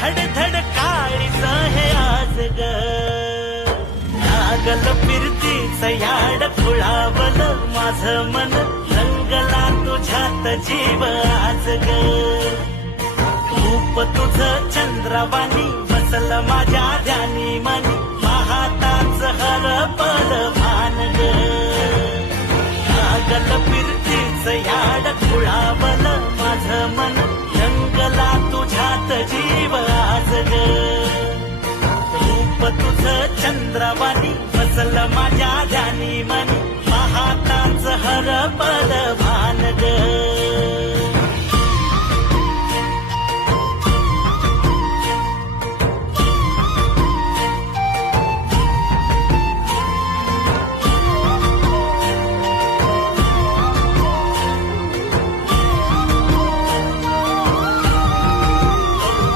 धड धड काळीच हे आज ग लागल फिरतीच याड खुळावल माझं मन रंगला तुझ्यात जीव आज ग रूप तुझं चंद्रवाणी बसल माझ्या ध्यानी मनी पाहताच हरपल भान ग लागल फिरतीच याड खुळावल माझं मन रंगला तुझ्यात जीव आज ग रूप तुझं चंद्रवाणी बसल माझ्या ध्यानी मनी पाहताच हरपल